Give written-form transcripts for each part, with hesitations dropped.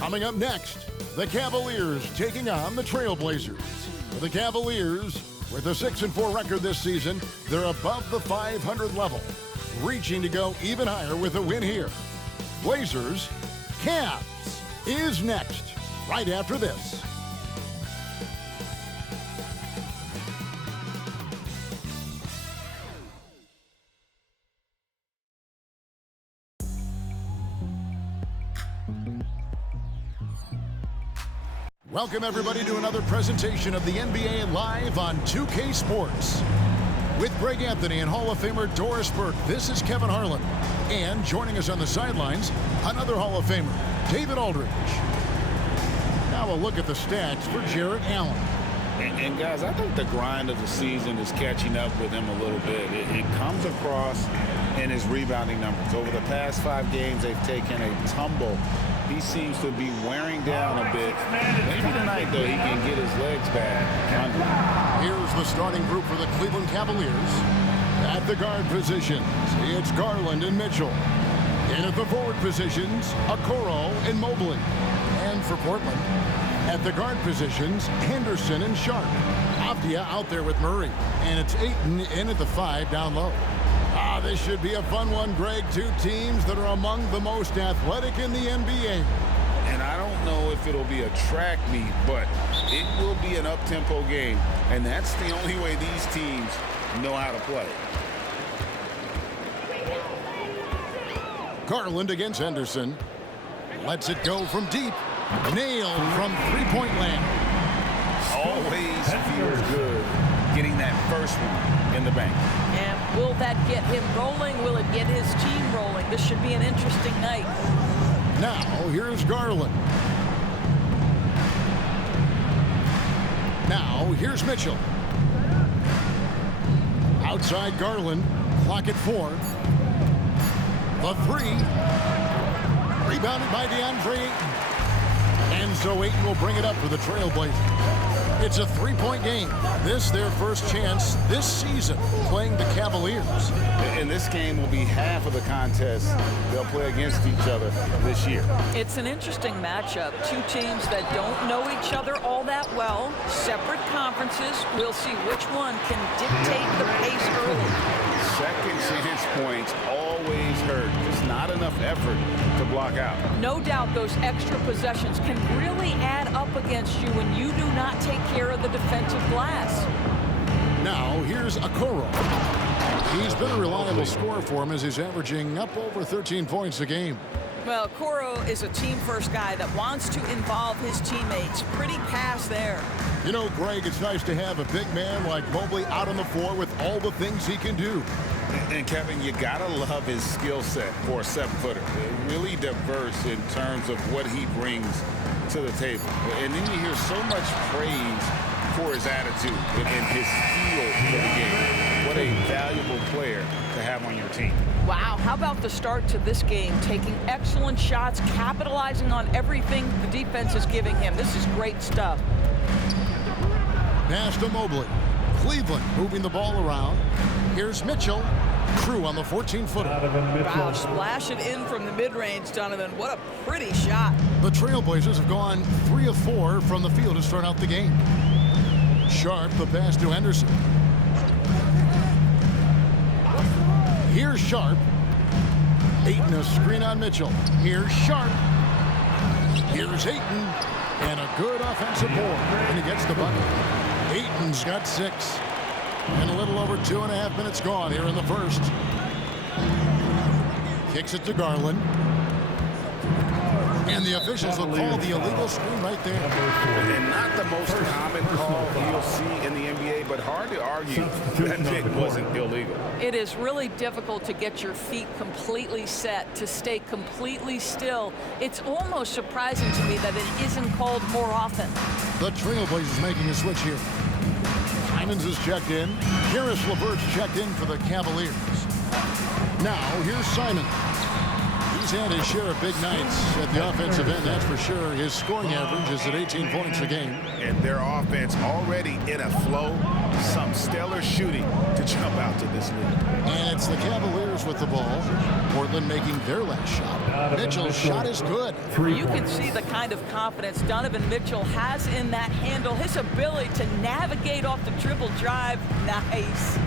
Coming up next, the Cavaliers taking on the Trailblazers. For the Cavaliers, with a 6-4 record this season, they're above the 500 level, reaching to go even higher with a win here. Blazers, Cavs is next, right after this. Welcome, everybody, to another presentation of the NBA Live on 2K Sports. With Greg Anthony and Hall of Famer Doris Burke, this is Kevin Harlan. And joining us on the sidelines, another Hall of Famer, David Aldridge. Now a look at the stats for Jarrett Allen. And guys, I think the grind of the season is catching up with him a little bit. It comes across in his rebounding numbers. Over the past 5 games, they've taken a tumble. He seems to be wearing down a bit. Maybe tonight, though, he can get his legs back under. Here's the starting group for the Cleveland Cavaliers. At the guard positions, it's Garland and Mitchell. In at the forward positions, Okoro and Mobley. And for Portland, at the guard positions, Henderson and Sharp. Avdia out there with Murray. And it's Ayton in at the 5 down low. This should be a fun one, Greg. 2 teams that are among the most athletic in the NBA. And I don't know if it'll be a track meet, but it will be an up-tempo game. And that's the only way these teams know how to play. Garland against Henderson. Lets it go from deep. Nailed from three-point land. Always feels good getting that first one in the bank. And will that get him rolling? Will it get his team rolling? This should be an interesting night. Now, here's Garland. Now, here's Mitchell. Outside Garland. Clock at 4. The 3. Rebounded by DeAndre Ayton. And so Ayton will bring it up for the Trailblazers. It's a 3-point game. This their first chance this season playing the Cavaliers. And this game will be half of the contest they'll play against each other this year. It's an interesting matchup. 2 teams that don't know each other all that well. Separate conferences. We'll see which one can dictate the pace early. Second chance points always hurt. Just not enough effort to block out. No doubt those extra possessions can really add up against you when you do not take care of the defensive glass. Now, here's Okoro. He's been a reliable scorer for him as he's averaging up over 13 points a game. Well, Okoro is a team-first guy that wants to involve his teammates. Pretty pass there. You know, Greg, it's nice to have a big man like Mobley out on the floor with all the things he can do. And Kevin, you gotta love his skill set for a 7-footer. Really diverse in terms of what he brings to the table. And then you hear so much praise for his attitude and his feel for the game. What a valuable player to have on your team. Wow, how about the start to this game? Taking excellent shots, capitalizing on everything the defense is giving him. This is great stuff. Pass to Mobley. Cleveland moving the ball around. Here's Mitchell. Crew on the 14-footer. Wow, splash it in from the mid-range, Donovan. What a pretty shot. The Trailblazers have gone 3 of 4 from the field to start out the game. Sharp, the pass to Henderson. Here's Sharp. Ayton, a screen on Mitchell. Here's Sharp. Here's Ayton. And a good offensive board. And he gets the bucket. Ayton's got 6. And a little over 2.5 minutes gone here in the first. Kicks it to Garland. And the officials will call the illegal screen right there. And not the most common call you'll see in the NBA, but hard to argue that it wasn't illegal. It is really difficult to get your feet completely set, to stay completely still. It's almost surprising to me that it isn't called more often. The Trailblazers making a switch here. Simons is checked in. Caris LeVert's checked in for the Cavaliers. Now, here's Simons. He's had his share of big nights at the offensive end, that's for sure. His scoring average is at 18 points a game. And their offense already in a flow. Some stellar shooting to jump out to this lead. And it's the Cavaliers with the ball. Portland making their last shot. Mitchell's shot is good. You can see the kind of confidence Donovan Mitchell has in that handle. His ability to navigate off the dribble drive. Nice.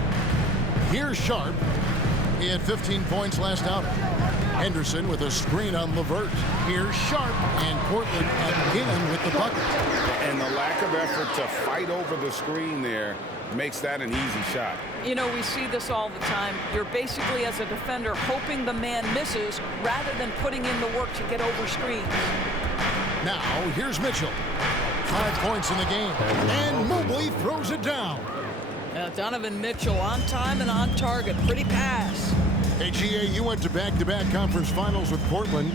Here's Sharp. He had 15 points last outing. Henderson with a screen on LeVert. Here's Sharp, and Portland again with the bucket. And the lack of effort to fight over the screen there makes that an easy shot. You know, we see this all the time. You're basically, as a defender, hoping the man misses rather than putting in the work to get over screens. Now, here's Mitchell. 5 points in the game. And Mobley throws it down. Now, Donovan Mitchell on time and on target. Pretty pass. Hey, GA, you went to back-to-back conference finals with Portland.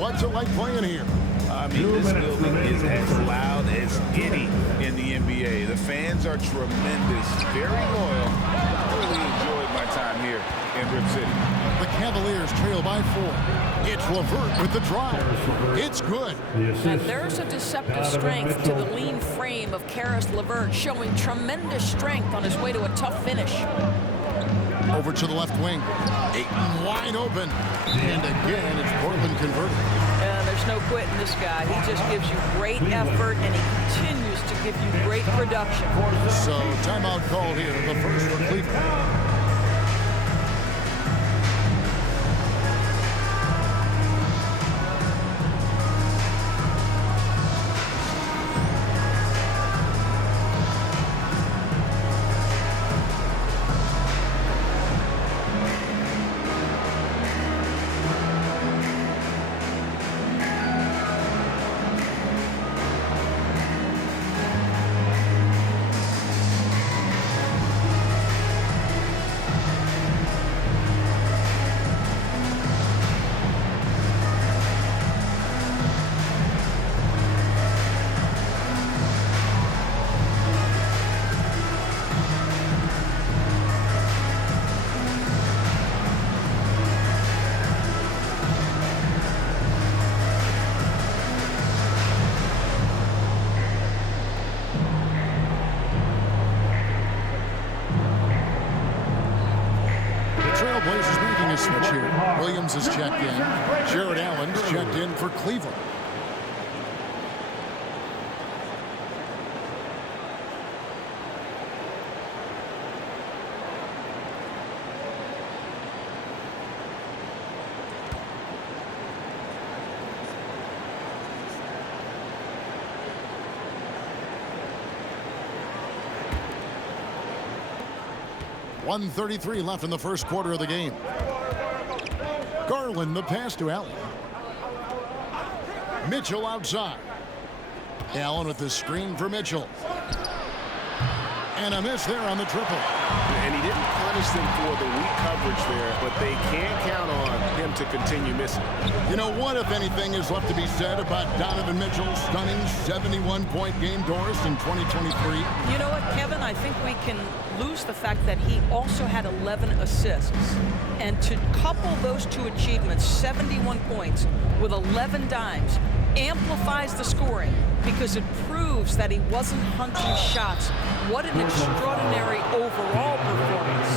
What's it like playing here? I mean, this building is as loud as any in the NBA. The fans are tremendous, very loyal. I really enjoyed my time here in Rip City. The Cavaliers trail by 4. It's LeVert with the drive. It's good. And there's a deceptive strength to the lean frame of Caris LeVert, showing tremendous strength on his way to a tough finish. Over to the left wing. Ayton wide open. And again, it's Portland converted. There's no quitting this guy. He just gives you great effort, and he continues to give you great production. So, timeout called here. The first for Cleveland. Trailblazers making a switch here. Williams is checked in. Jared Allen's checked in for Cleveland. .133 left in the first quarter of the game. Garland the pass to Allen. Mitchell outside. Allen with the screen for Mitchell. And a miss there on the triple. And he didn't punish them for the weak coverage there, but they can count on him to continue missing. You know, what, if anything, is left to be said about Donovan Mitchell's stunning 71-point game, Doris, in 2023? You know what, Kevin? I think we can lose the fact that he also had 11 assists. And to couple those two achievements, 71 points with 11 dimes, amplifies the scoring because it proves that he wasn't hunting shots. What an extraordinary overall performance.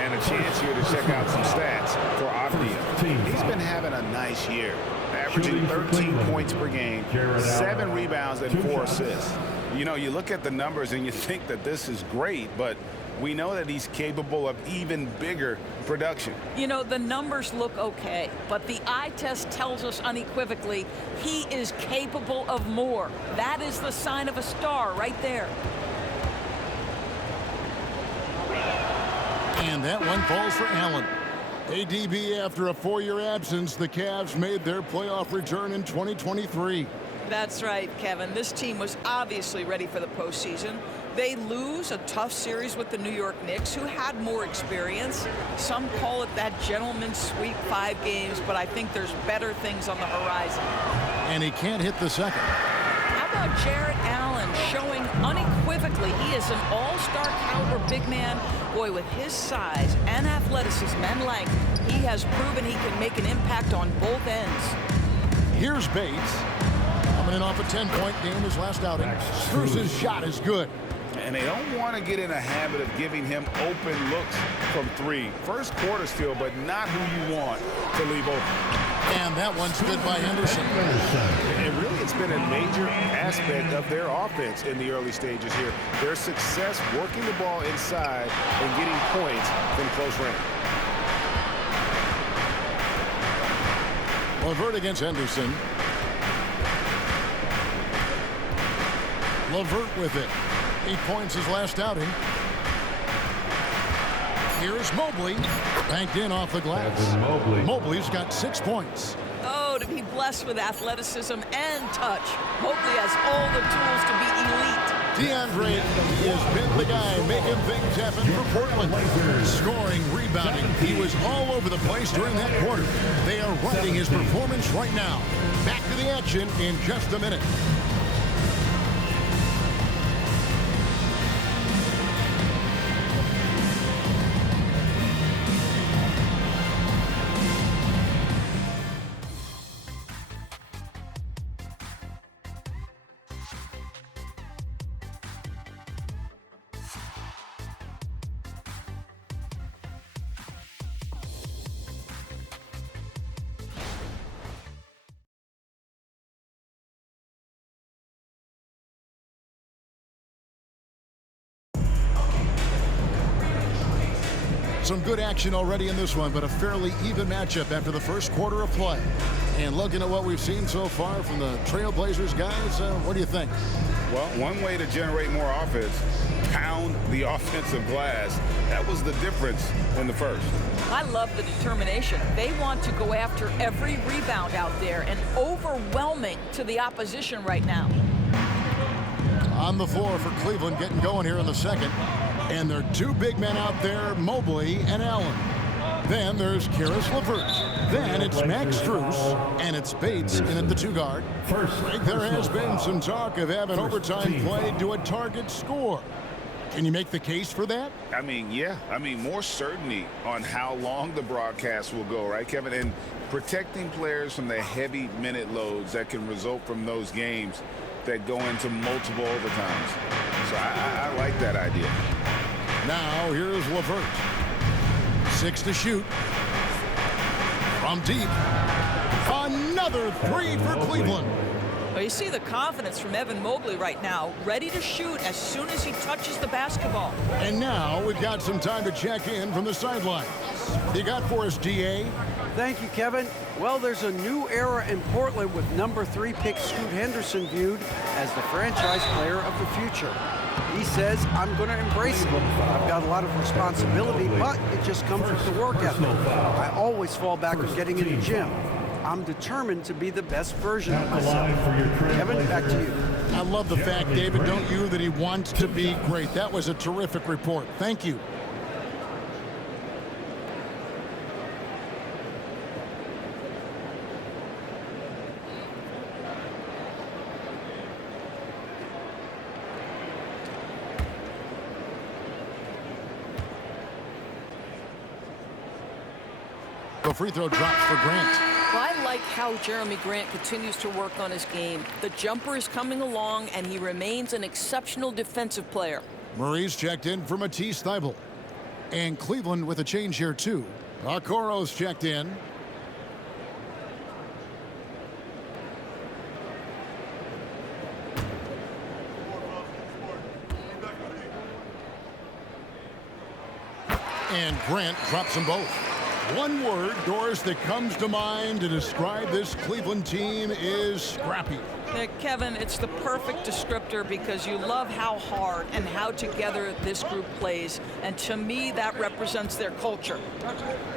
And a chance here to check out some stats for Avdija. He's been having a nice year, averaging 13 points per game, 7 rebounds and 4 assists. You know, you look at the numbers and you think that this is great, but we know that he's capable of even bigger production. You know, the numbers look okay, but the eye test tells us unequivocally he is capable of more. That is the sign of a star right there. And that one falls for Allen. ADB, after a 4-year absence, the Cavs made their playoff return in 2023. That's right, Kevin. This team was obviously ready for the postseason. They lose a tough series with the New York Knicks, who had more experience. Some call it that gentleman's sweep, 5 games, but I think there's better things on the horizon. And he can't hit the second. How about about Jarrett Allen showing unequivocally he is an all-star caliber big man? Boy, with his size and athleticism and length, he has proven he can make an impact on both ends. Here's Bates. Coming in off a 10-point game his last outing. Strus's shot is good. And they don't want to get in a habit of giving him open looks from three. First quarter still, but not who you want to leave open. And that one's good by Henderson. And really, it's been a major aspect of their offense in the early stages here. Their success working the ball inside and getting points from close range. LeVert against Henderson. LeVert with it. 8 points his last outing. Here's Mobley. Banked in off the glass. Mobley's got 6 points. Oh, to be blessed with athleticism and touch. Mobley has all the tools to be elite. DeAndre has been the guy making things happen for Portland. Scoring, rebounding. He was all over the place during that quarter. They are riding his performance right now. Back to the action in just a minute. Some good action already in this one, but a fairly even matchup after the first quarter of play. And looking at what we've seen so far from the Trailblazers guys, what do you think? Well, one way to generate more offense, pound the offensive glass. That was the difference in the first. I love the determination. They want to go after every rebound out there and overwhelming to the opposition right now. On the floor for Cleveland, getting going here in the second. And there are 2 big men out there, Mobley and Allen. Then there's Caris LeVert. Then it's Max Strus, and it's Bates in at the 2 guard. There has been some talk of having overtime played to a target score. Can you make the case for that? I mean, yeah. I mean, more certainty on how long the broadcast will go, right, Kevin? And protecting players from the heavy minute loads that can result from those games that go into multiple overtimes. So I like that idea. Now here's LeVert. 6 to shoot. From deep. Another 3 for Cleveland. Well, you see the confidence from Evan Mobley right now, ready to shoot as soon as he touches the basketball. And now we've got some time to check in from the sideline. What you got for us, DA? Thank you, Kevin. Well, there's a new era in Portland with number 3 pick Scoot Henderson viewed as the franchise player of the future. He says, I'm going to embrace it. I've got a lot of responsibility, but it just comes with the work ethic. I always fall back on getting in the gym. I'm determined to be the best version of myself. Kevin, back to you. I love the fact, David, don't you, that he wants to be great. That was a terrific report. Thank you. The free throw drops for Grant. Well, I like how Jeremy Grant continues to work on his game. The jumper is coming along, and he remains an exceptional defensive player. Murray's checked in for Matisse Thybulle. And Cleveland with a change here, too. Okoro's checked in. And Grant drops them both. One word, Doris, that comes to mind to describe this Cleveland team is scrappy. Kevin, it's the perfect descriptor because you love how hard and how together this group plays. And to me, that represents their culture.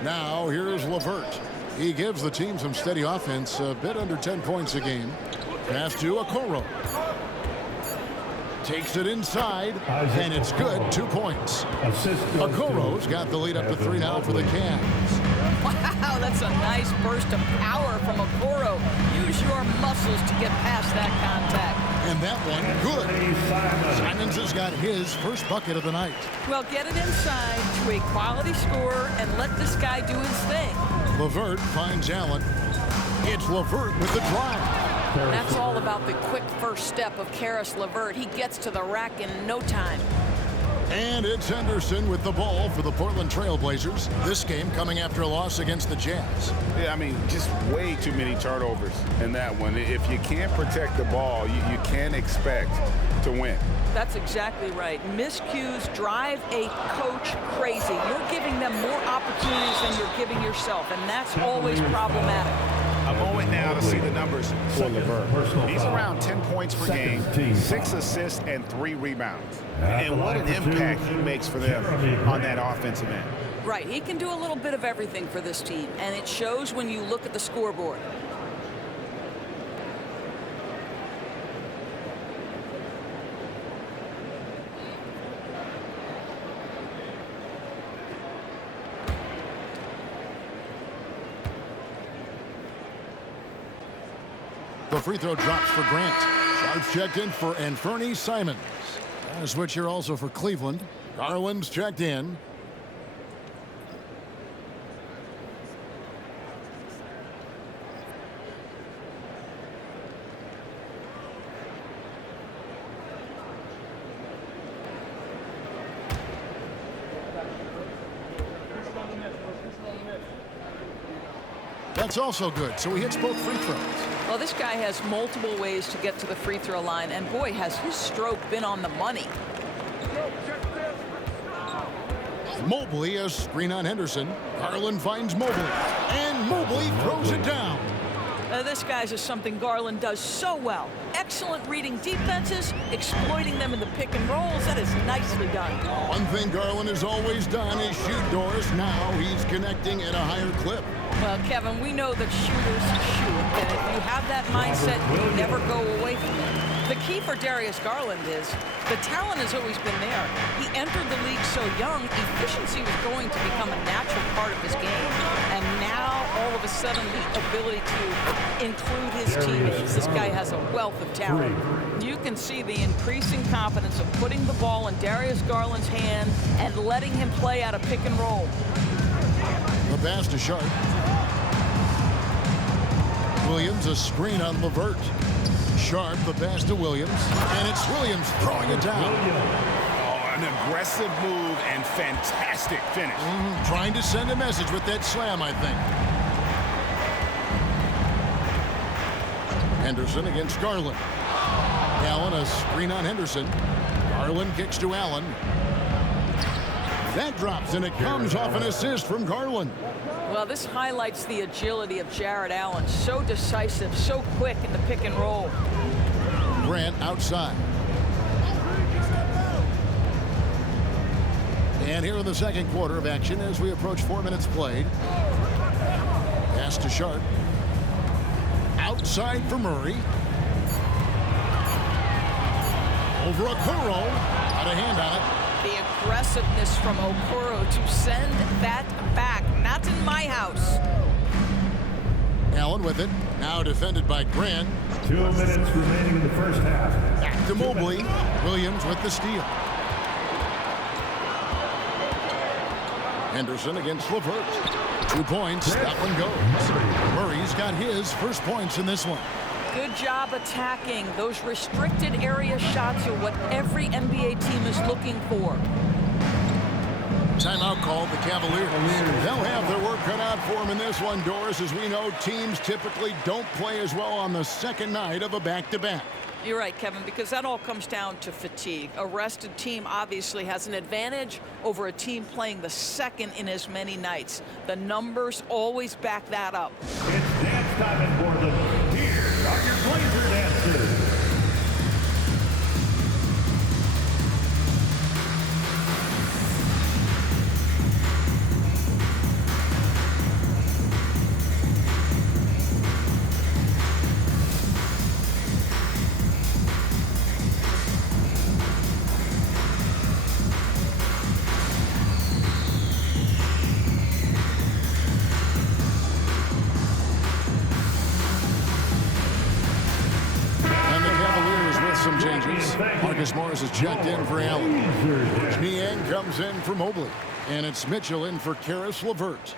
Now, here's LeVert. He gives the team some steady offense, a bit under 10 points a game. Pass to Okoro. Takes it inside, and it's good. 2 points. Okoro's got the lead up to 3 now for the Cavs. Wow, that's a nice burst of power from Okoro. Use your muscles to get past that contact. And that one, good. Simons has got his first bucket of the night. Well, get it inside to a quality scorer and let this guy do his thing. LeVert finds Allen. It's LeVert with the drive. That's all about the quick first step of Caris LeVert. He gets to the rack in no time. And it's Henderson with the ball for the Portland Trail Blazers. This game coming after a loss against the Jazz. Yeah, I mean, just way too many turnovers in that one. If you can't protect the ball, you can't expect to win. That's exactly right. Miscues drive a coach crazy. You're giving them more opportunities than you're giving yourself, and that's always problematic. A moment now to see the numbers for LeVert. He's around 10 points per game, 6 assists, and 3 rebounds. And what an impact he makes for them on that offensive end. Right, he can do a little bit of everything for this team, and it shows when you look at the scoreboard. The free throw drops for Grant. Sharps checked in for Anfernee Simons. And a switch here also for Cleveland. Garland's checked in. That's also good, so he hits both free throws. Well, this guy has multiple ways to get to the free throw line, and boy, has his stroke been on the money. Mobley, a screen on Henderson. Garland finds Mobley, and Mobley throws it down. This guy's is something Garland does so well. Excellent reading defenses, exploiting them in the pick and rolls. That is nicely done. One thing Garland has always done is shoot doors. Now he's connecting at a higher clip. Well, Kevin, we know that shooters shoot, and if you have that mindset, you never go away from it. The key for Darius Garland is the talent has always been there. He entered the league so young, efficiency was going to become a natural part of his game. And now, all of a sudden, the ability to include his teammates. This guy has a wealth of talent. You can see the increasing confidence of putting the ball in Darius Garland's hand and letting him play out a pick and roll. The pass to Sharp. Williams, a screen on LeVert. Sharp, the pass to Williams. And it's Williams throwing it down. Oh, an aggressive move and fantastic finish. Trying to send a message with that slam, I think. Henderson against Garland. Allen, a screen on Henderson. Garland kicks to Allen. That drops, and it comes off an assist from Garland. Well, this highlights the agility of Jarrett Allen. So decisive, so quick in the pick and roll. Grant outside. And here in the second quarter of action as we approach 4 minutes played. Pass to Sharp. Outside for Murray. Over Okoro. Got a hand on it. The aggressiveness from Okoro to send that back. Not in my house. Allen with it. Now defended by Grant. 2 minutes remaining in the first half. Back to Mobley. Williams with the steal. Henderson against LeVert. 2 points. That one goes. Murray's got his first points in this one. Good job attacking. Those restricted area shots are what every NBA team is looking for. Timeout called the Cavaliers. They'll have their work cut out for them in this one, Doris. As we know, teams typically don't play as well on the second night of a back-to-back. You're right, Kevin, because that all comes down to fatigue. A rested team obviously has an advantage over a team playing the second in as many nights. The numbers always back that up. It's dance time in Portland. Here are your Blazer dancers. Blazers. Marcus Morris is checked in for Allen. Niang comes in for Mobley. And it's Mitchell in for Karis LeVert.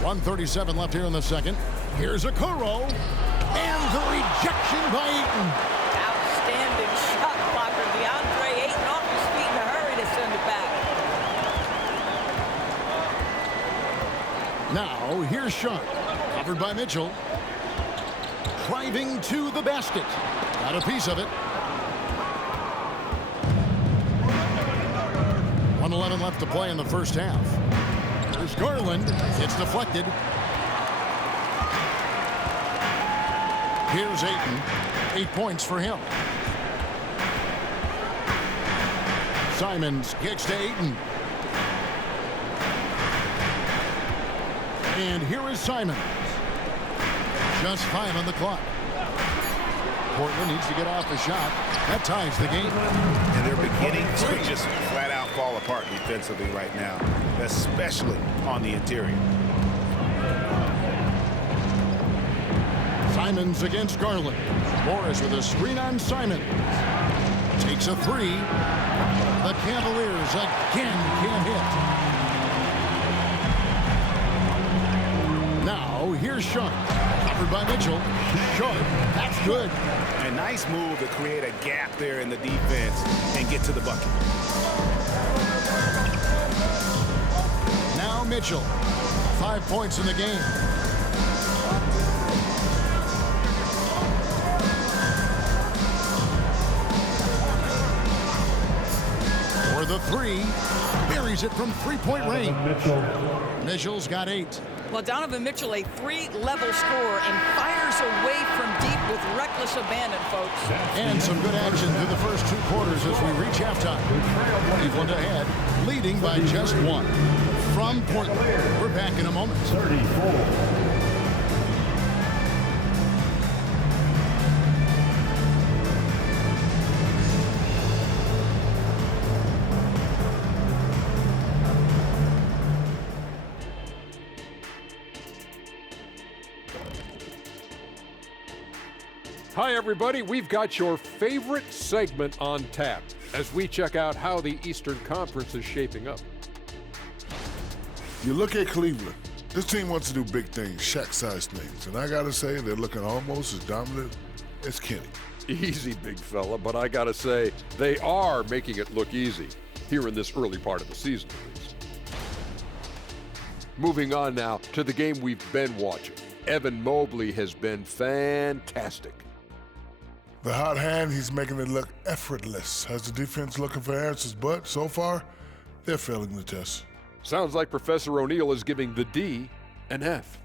.137 left here in the second. Here's Okoro. And the rejection by Ayton. Outstanding shot blocker. DeAndre Ayton off his feet in a hurry to send it back. Now, here's Sharp. Covered by Mitchell. Driving to the basket. Got a piece of it. 1:11 left to play in the first half. Here's Garland. It's deflected. Here's Ayton. 8 points for him. Simons kicks to Ayton. And here is Simons. Just 5 on the clock. Portland needs to get off the shot. That ties the game. And they're beginning to just flat out fall apart defensively right now, especially on the interior. Simons against Garland. Morris with a screen on Simons. Takes a three. The Cavaliers again can't hit. Now here's Sharp. Covered by Mitchell. Sharp. That's good. A nice move to create a gap there in the defense and get to the bucket. Now Mitchell. 5 points in the game. For the three. Buries it from three-point range. Mitchell's got 8. Well, Donovan Mitchell, a 3-level scorer, and fires away from deep with reckless abandon, folks. And some good action through the first 2 quarters as we reach halftime. Cleveland ahead, leading by just 1. From Portland, we're back in a moment. 34. Hi, everybody. We've got your favorite segment on tap as we check out how the Eastern Conference is shaping up. You look at Cleveland. This team wants to do big things, Shaq-sized things. And I got to say, they're looking almost as dominant as Kenny. Easy, big fella, but I got to say, they are making it look easy here in this early part of the season, at least. Moving on now to the game we've been watching. Evan Mobley has been fantastic. The hot hand, he's making it look effortless. Has the defense looking for answers, but so far, they're failing the test. Sounds like Professor O'Neal is giving the D an F.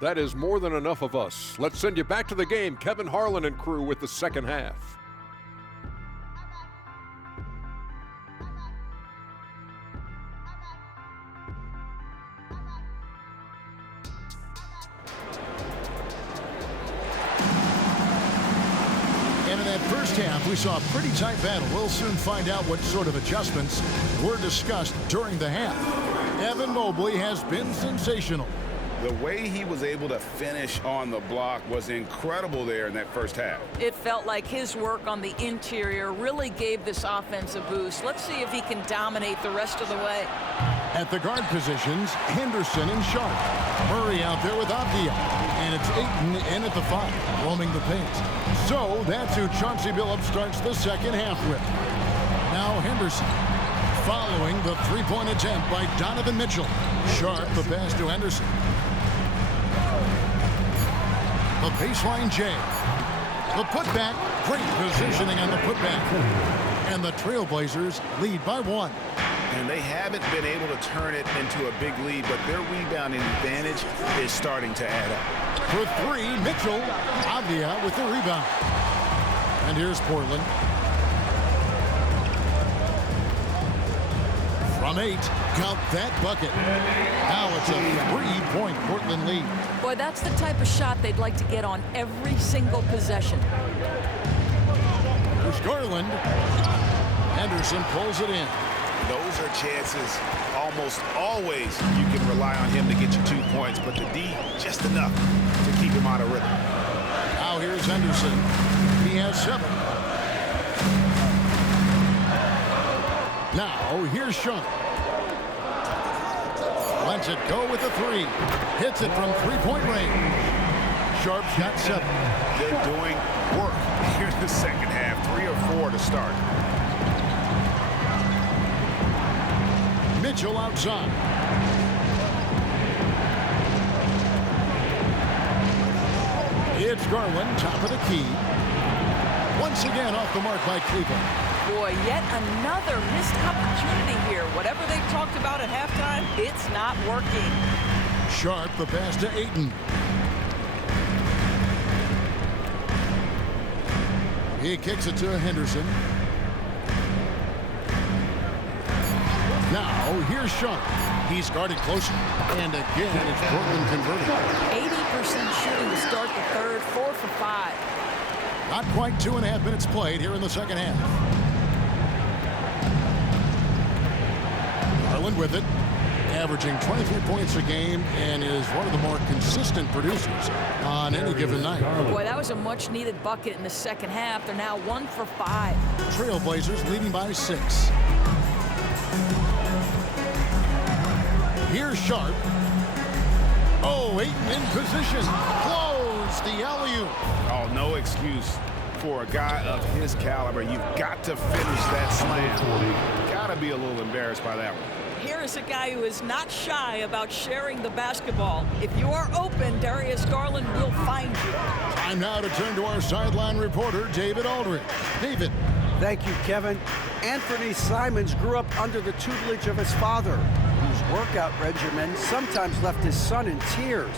That is more than enough of us. Let's send you back to the game. Kevin Harlan and crew with the second half. And in that first half, we saw a pretty tight battle. We'll soon find out what sort of adjustments were discussed during the half. Evan Mobley has been sensational. The way he was able to finish on the block was incredible there in that first half. It felt like his work on the interior really gave this offense a boost. Let's see if he can dominate the rest of the way. At the guard positions, Henderson and Sharp. Murray out there with Avdia. And it's Ayton in at the 5, roaming the paint. So that's who Chauncey Billups starts the second half with. Now Henderson. Following the three-point attempt by Donovan Mitchell. Sharp the pass to Henderson. The baseline J. The putback. Great positioning on the putback. And the Trailblazers lead by 1. And they haven't been able to turn it into a big lead, but their rebounding advantage is starting to add up. For 3, Mitchell. Avdia with the rebound. And here's Portland. From 8, count that bucket. Now it's a 3-point Portland lead. Boy, that's the type of shot they'd like to get on every single possession. Here's Garland. Henderson pulls it in. Those are chances almost always you can rely on him to get you 2 points, but the D just enough to keep him out of rhythm. Now here's Henderson. He has 7. Now here's Sharp. Lets it go with a 3. Hits it from 3-point range. Sharp's got 7. They're doing work here in the second half. 3 or 4 to start. Mitchell outside. It's Garland, top of the key. Once again off the mark by Cleveland. Boy, yet another missed opportunity here. Whatever they talked about at halftime, it's not working. Sharp, the pass to Ayton. He kicks it to Henderson. Now, here's Sharp. He's guarded closer. And again, it's Portland converting. 80% shooting to start the third, 4 for 5. Not quite 2.5 minutes played here in the second half. Garland with it, averaging 23 points a game and is one of the more consistent producers on any given night. Boy, that was a much-needed bucket in the second half. They're now 1 for 5. Trailblazers leading by 6. Here's Sharp. Oh, Ayton in position. Close the alley-oop. Oh, no excuse for a guy of his caliber. You've got to finish that slam. Got to be a little embarrassed by that one. Here is a guy who is not shy about sharing the basketball. If you are open, Darius Garland will find you. Time now to turn to our sideline reporter, David Aldridge. David. Thank you, Kevin. Anthony Simons grew up under the tutelage of his father, whose workout regimen sometimes left his son in tears.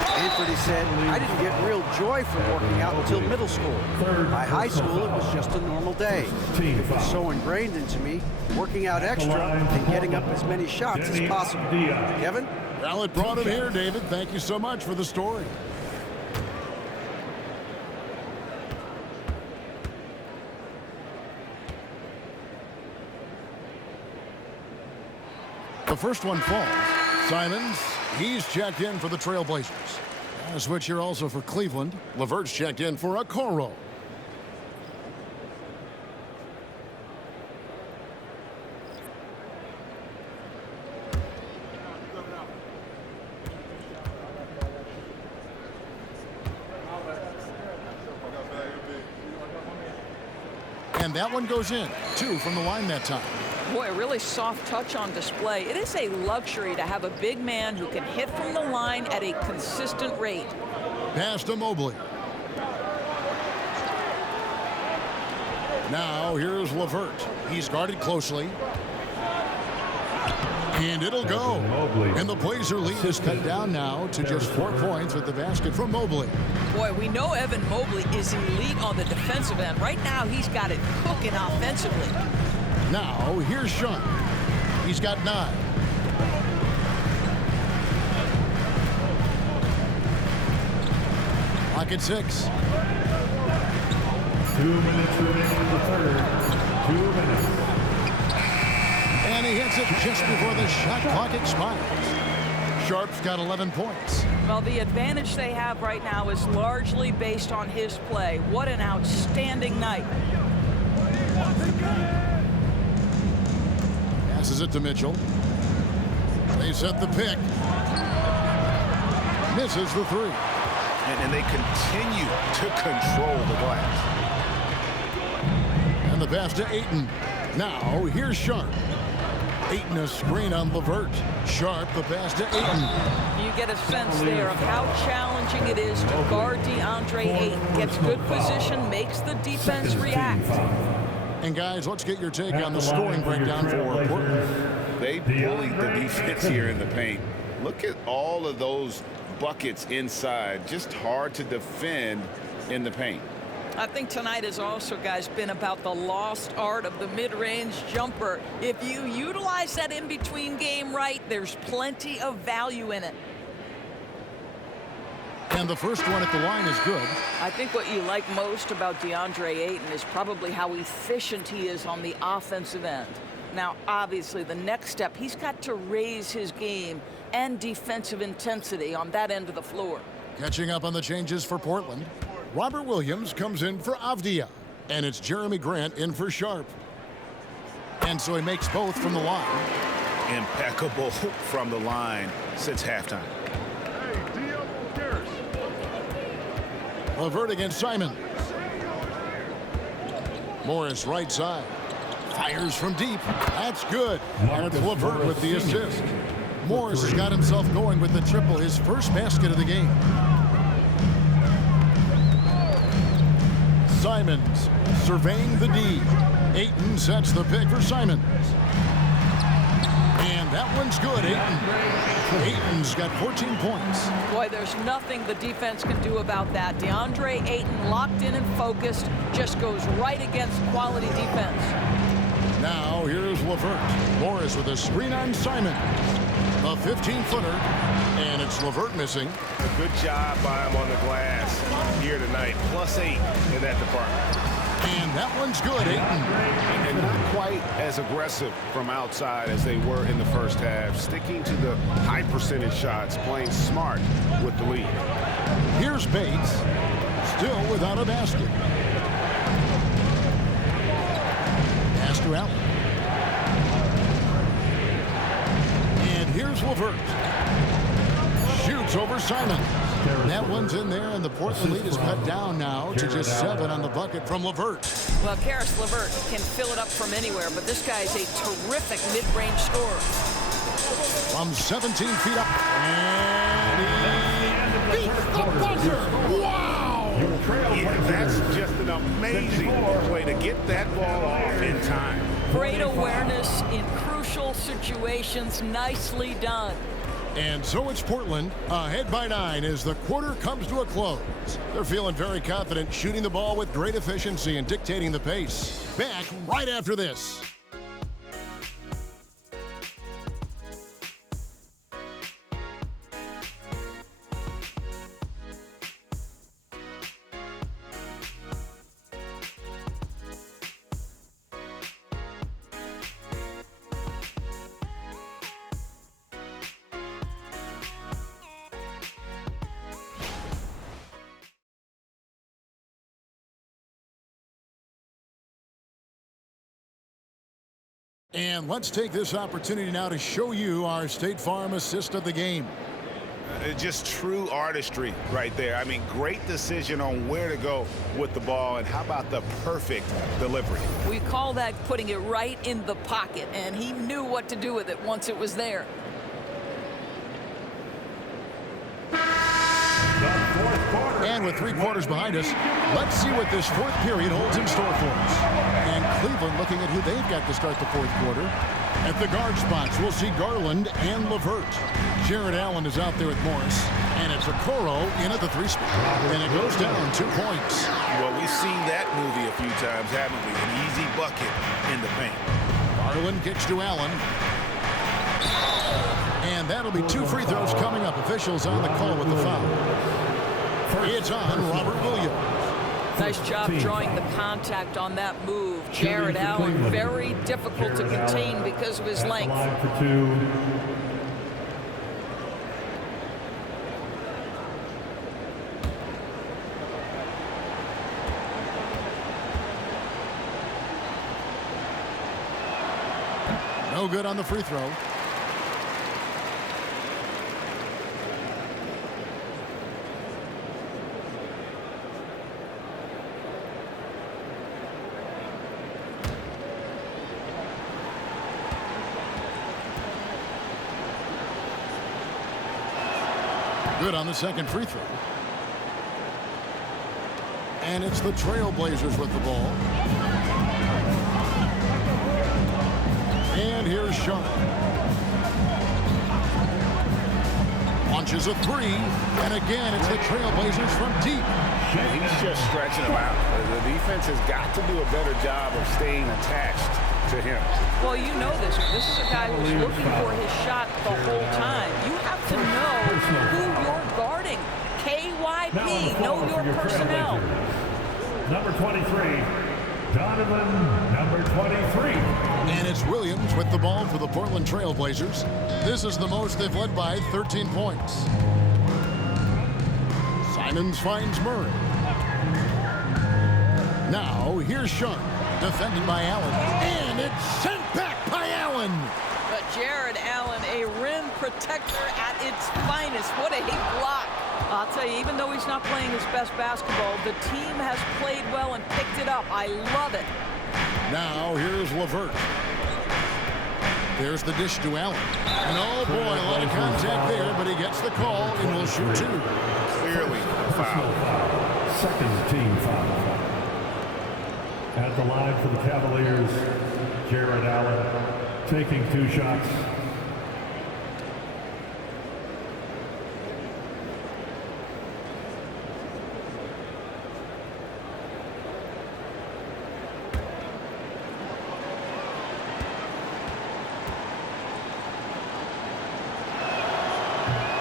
Anthony said, I didn't get real joy from working out until middle school. By high school, it was just a normal day. It was so ingrained into me, working out extra and getting up as many shots as possible. Kevin? Well, it brought him here, David. Thank you so much for the story. The first one falls. Simons, he's checked in for the Trailblazers. A switch here also for Cleveland. LeVert's checked in for Okoro. And that one goes in. 2 from the line that time. Boy, a really soft touch on display. It is a luxury to have a big man who can hit from the line at a consistent rate. Pass to Mobley. Now here's LeVert. He's guarded closely. And it'll go. And the Blazer lead is cut down now to just 4 points with the basket from Mobley. Boy, we know Evan Mobley is elite on the defensive end. Right now, he's got it cooking offensively. Now, here's Sharp. He's got 9. Clock at 6. 2 minutes remaining in the third. 2 minutes. And he hits it just before the shot clock expires. Sharp's got 11 points. Well, the advantage they have right now is largely based on his play. What an outstanding night. Passes it to Mitchell. They set the pick. Misses the 3. And they continue to control the glass. And the pass to Ayton. Now, here's Sharp. Ayton a screen on LeVert. Sharp, the pass to Ayton. You get a sense there of how challenging it is to guard DeAndre Ayton. Gets good position, makes the defense react. And guys, let's get your take on the scoring breakdown for Portland. They bullied the defense here in the paint. Look at all of those buckets inside. Just hard to defend in the paint. I think tonight has also, guys, been about the lost art of the mid-range jumper. If you utilize that in-between game right, there's plenty of value in it. And the first one at the line is good. I think what you like most about DeAndre Ayton is probably how efficient he is on the offensive end. Now, obviously, the next step, he's got to raise his game and defensive intensity on that end of the floor. Catching up on the changes for Portland, Robert Williams comes in for Avdia, and it's Jeremy Grant in for Sharp. And so he makes both from the line. Impeccable from the line since halftime. LeVert against Simon. Morris right side. Fires from deep. That's good. And it's LeVert with the assist. Morris has got himself going with the triple, his first basket of the game. Simons surveying the D. Ayton sets the pick for Simons. And that one's good, Ayton. Ayton's got 14 points. Boy, there's nothing the defense can do about that. DeAndre Ayton, locked in and focused, just goes right against quality defense. Now here's LeVert. Morris with a screen on Simon. A 15-footer, and it's LeVert missing. A good job by him on the glass here tonight. +8 in that department. And that one's good, Ayton. And not quite as aggressive from outside as they were in the first half. Sticking to the high percentage shots, playing smart with the lead. Here's Bates, still without a basket. Pass to Allen. And here's LeVert. Shoots over Simon. That one's in there, and the Portland lead is cut down now to just 7 on the bucket from LeVert. Well, Karis LeVert can fill it up from anywhere, but this guy's a terrific mid-range scorer. From 17 feet up. And he beats the buzzer. Wow! Yeah, that's just an amazing way to get that ball off in time. Great awareness in crucial situations. Nicely done. And so it's Portland ahead by 9 as the quarter comes to a close. They're feeling very confident, shooting the ball with great efficiency and dictating the pace. Back right after this. And let's take this opportunity now to show you our State Farm assist of the game. Just true artistry right there. I mean, great decision on where to go with the ball, and how about the perfect delivery? We call that putting it right in the pocket, and he knew what to do with it once it was there. And with 3 quarters behind us, let's see what this fourth period holds in store for us. And Cleveland looking at who they've got to start the fourth quarter. At the guard spots, we'll see Garland and LeVert. Jared Allen is out there with Morris. And it's Okoro in at the 3 spot. And it goes down 2 points. Well, we've seen that movie a few times, haven't we? An easy bucket in the paint. Garland kicks to Allen. And that'll be 2 free throws coming up. Officials on the call with the foul. It's on Robert Williams. Nice job drawing the contact on that move. Jared Allen, very difficult to contain because of his length. No good on the free throw. Good on the second free throw. And it's the Trailblazers with the ball. And here's Sharp. Launches a 3. And again, it's the Trailblazers from deep. He's just stretching him out. The defense has got to do a better job of staying attached to him. Well, you know this. This is a guy who's looking for his shot the whole time. You have to know who you're guarding. KYP, know your personnel. Number 23, Donovan, number 23. And it's Williams with the ball for the Portland Trail Blazers. This is the most they've led by 13 points. Simons finds Murray. Now, here's Sharp, defended by Allen. And it's sent back by Allen. But Jared Allen, a rim protector at its finest. What a block. I'll tell you, even though he's not playing his best basketball, the team has played well and picked it up. I love it. Now, here's LeVert. There's the dish to Allen. And oh boy, a lot of contact there, but he gets the call and will shoot two. Clearly foul. Second team foul. At the line for the Cavaliers, Jared Allen taking 2 shots.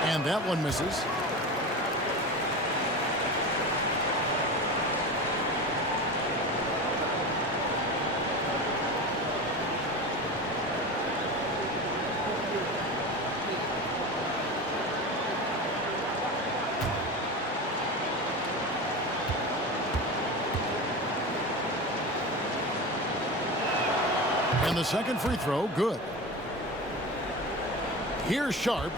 And that one misses. And the second free throw, good. Here's Sharp.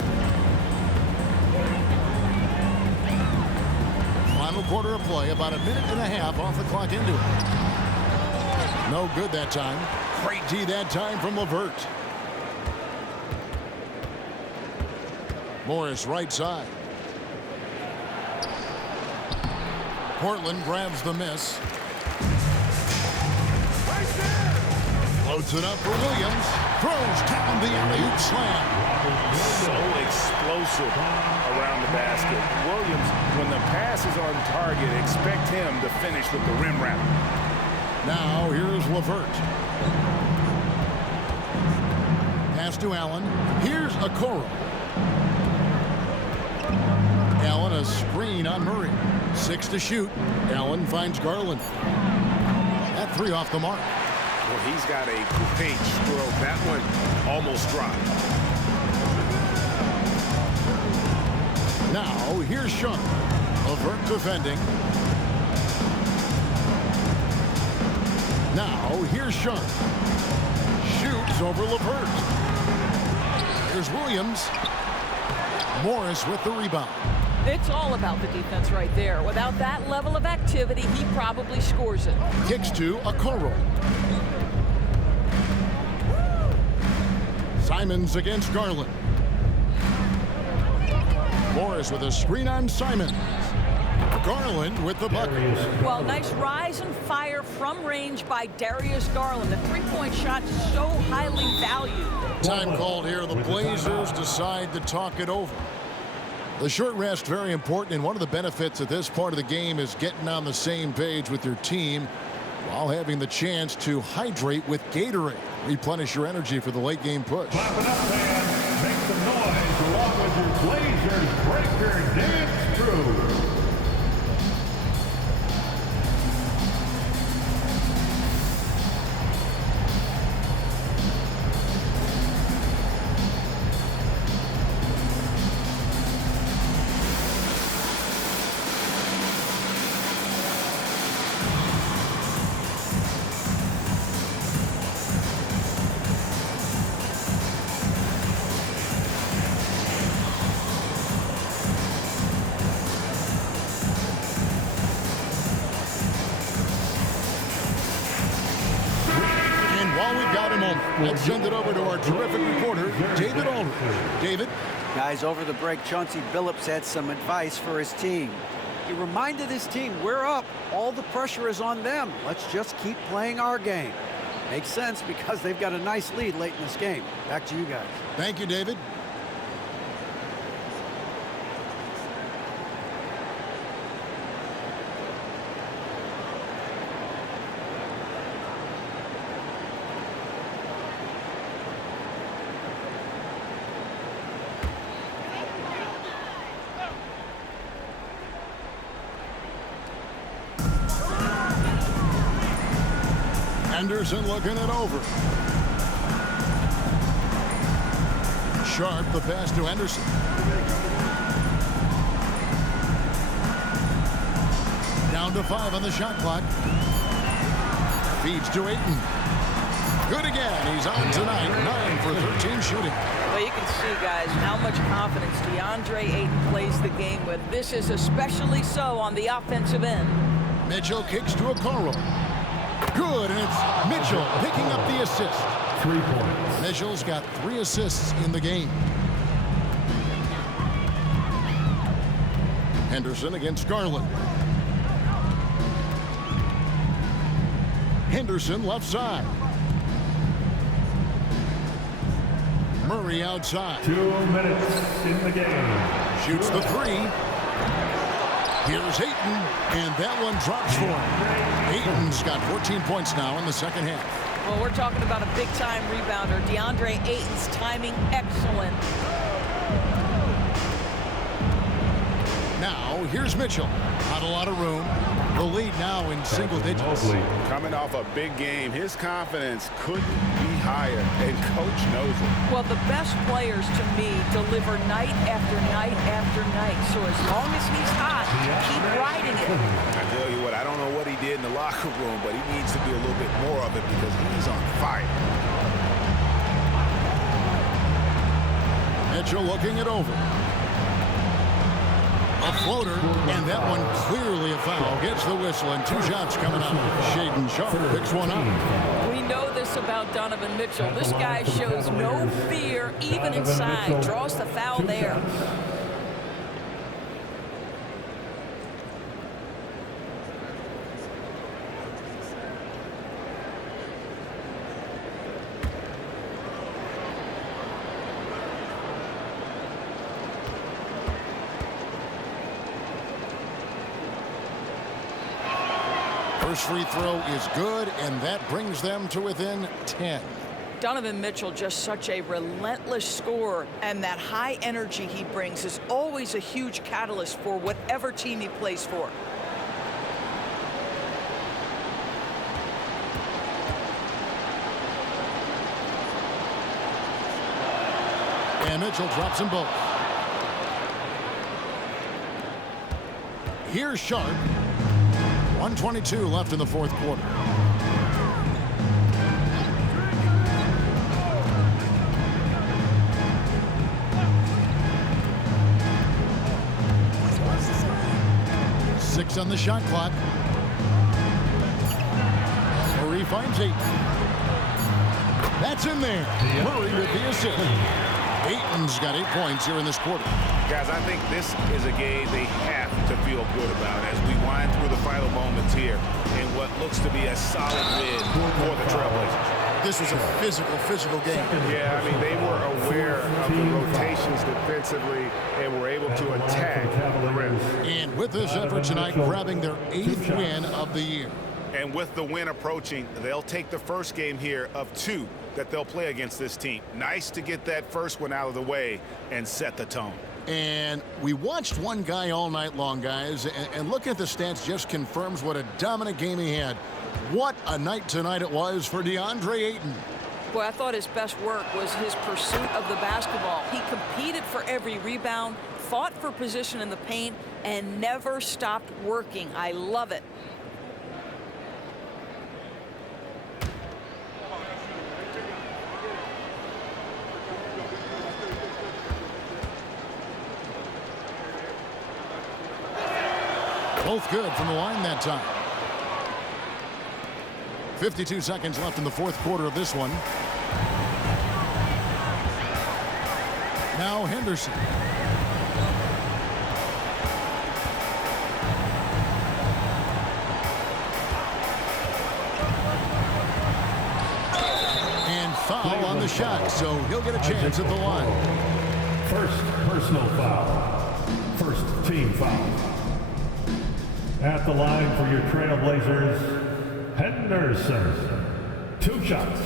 Final quarter of play, about a minute and a half off the clock into it. No good that time. Great D that time from LeVert. Morris right side. Portland grabs the miss. Floats it up for Williams. Throws down the alley-oop slam. So explosive around the basket. Williams, when the pass is on target, expect him to finish with the rim wrap. Now here's LeVert. Pass to Allen. Here's Okoro. Allen a screen on Murray. 6 to shoot. Allen finds Garland. That 3 off the mark. Well, he's got a great stroke. That one almost dropped. Now, here's Sharp. LeVert defending. Now, here's Sharp. Shoots over LeVert. Here's Williams. Morris with the rebound. It's all about the defense right there. Without that level of activity, he probably scores it. Kicks to Okoro. Simons against Garland. Morris with a screen on Simons. Garland with the bucket. Well, nice rise and fire from range by Darius Garland. The three-point shot so highly valued. Time called here. The Blazers decide to talk it over. The short rest, very important, and one of the benefits at this part of the game is getting on the same page with your team while having the chance to hydrate with Gatorade. Replenish your energy for the late game push. Clap it up, fans. Make some noise along with your Blazers Breaker Dance Crew. Let's send it over to our terrific reporter, David Aldridge. David? Guys, over the break, Chauncey Billups had some advice for his team. He reminded his team, we're up. All the pressure is on them. Let's just keep playing our game. Makes sense because they've got a nice lead late in this game. Back to you guys. Thank you, David. Henderson looking it over. Sharp, the pass to Henderson. Down to 5 on the shot clock. Feeds to Ayton. Good again. He's on tonight. 9 for 13 shooting. Well, you can see, guys, how much confidence DeAndre Ayton plays the game with. This is especially so on the offensive end. Mitchell kicks to Okoro. Good, and it's Mitchell picking up the assist. 3 points. Mitchell's got 3 assists in the game. Henderson against Garland. Henderson left side. Murray outside. 2 minutes in the game. Shoots the 3. Here's Ayton, and that one drops for him. Ayton's got 14 points now in the second half. Well, we're talking about a big-time rebounder. DeAndre Ayton's timing excellent. Now, here's Mitchell. Not a lot of room. The lead now in single digits. Coming off a big game, his confidence couldn't be higher, and Coach knows it. Well, the best players, to me, deliver night after night after night. So as long as he's hot, keep riding it. I tell you what, I don't know what he did in the locker room, but he needs to do a little bit more of it because he's on fire. Mitchell looking it over. A floater, and that one clearly a foul. Gets the whistle, and 2 shots coming up. Shaedon Sharpe picks one up. We know this about Donovan Mitchell. This guy shows no fear, even inside. Draws the foul there. First free throw is good, and that brings them to within 10. Donovan Mitchell, just such a relentless scorer, and that high energy he brings is always a huge catalyst for whatever team he plays for. And Mitchell drops them both. Here's Sharpe. 1:22 left in the fourth quarter. Six on the shot clock. Murray finds 8. That's in there. Murray with the assist. Ayton's got 8 points here in this quarter. Guys, I think this is a game they have to feel good about as we wind through the final moments here in what looks to be a solid win for the Trailblazers. This was a physical game. Yeah, I mean, they were aware of the rotations defensively and were able to attack the rim. And with this effort tonight, grabbing their 8th win of the year. And with the win approaching, they'll take the first game here of 2 that they'll play against this team. Nice to get that first one out of the way and set the tone. And we watched one guy all night long, guys, and looking at the stats just confirms what a dominant game he had. What a night tonight it was for DeAndre Ayton. Boy, I thought his best work was his pursuit of the basketball. He competed for every rebound, fought for position in the paint, and never stopped working. I love it. Both good from the line that time. 52 seconds left in the fourth quarter of this one. Now Henderson. And foul on the shot, so he'll get a chance at the line. First personal foul. First team foul. At the line for your Trailblazers, Henderson. 2 shots.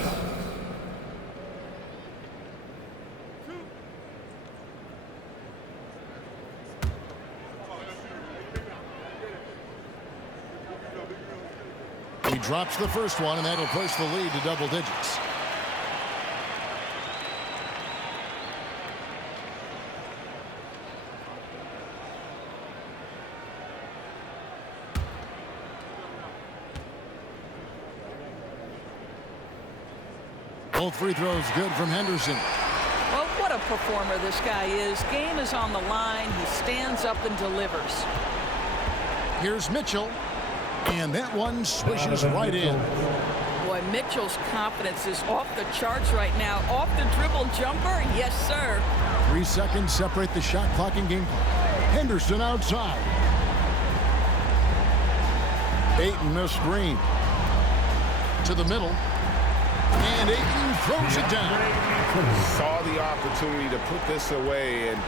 He drops the first one, and that'll push the lead to double digits. Both free throws good from Henderson. Well, what a performer this guy is. Game is on the line. He stands up and delivers. Here's Mitchell, and that one swishes right in. Boy, Mitchell's confidence is off the charts right now. Off the dribble jumper, yes, sir. 3 seconds separate the shot clock and game clock. Henderson outside. Ayton a screen. To the middle. And Ayton throws it down. Saw the opportunity to put this away and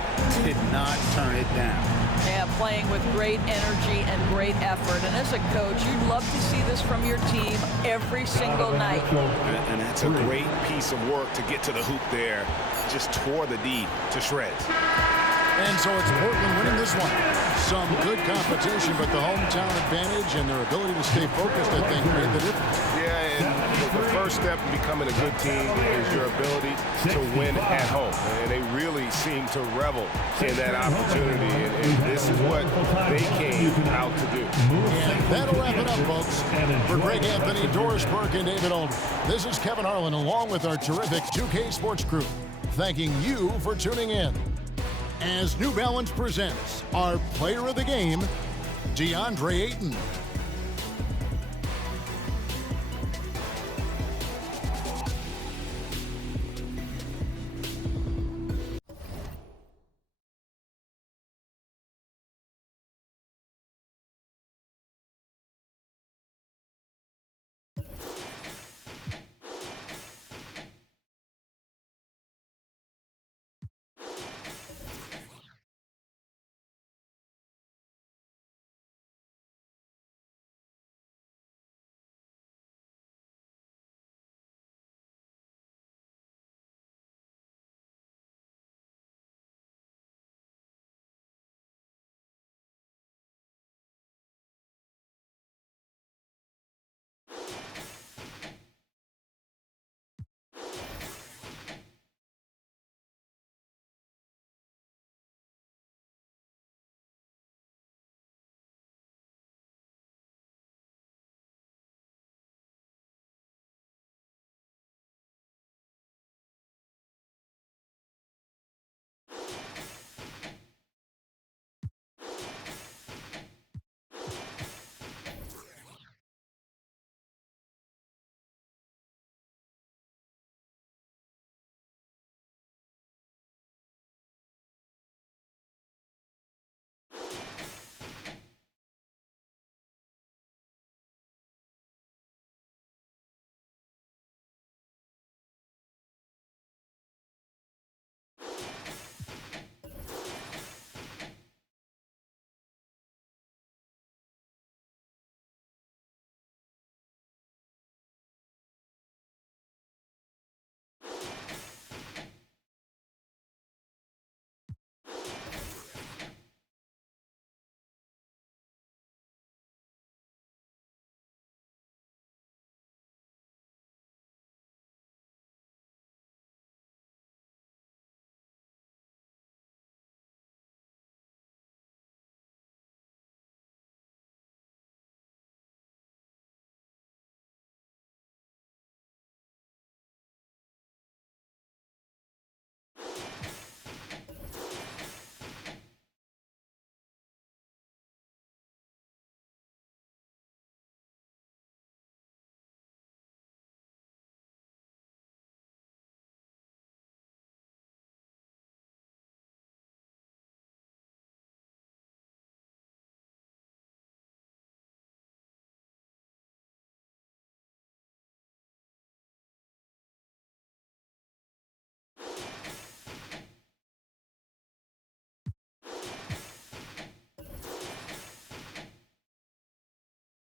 did not turn it down. Yeah, playing with great energy and great effort. And as a coach, you'd love to see this from your team every single night. And that's a great piece of work to get to the hoop there. Just tore the D to shreds. And so it's Portland winning this one. Some good competition, but the hometown advantage and their ability to stay focused, I think, made the difference. Yeah, and the first step in becoming a good team is your ability to win at home. And they really seem to revel in that opportunity. And this is what they came out to do. And that'll wrap it up, folks. For Greg Anthony, Doris Burke, and David Olden, this is Kevin Harlan along with our terrific 2K Sports crew, thanking you for tuning in. As New Balance presents our player of the game, DeAndre Ayton.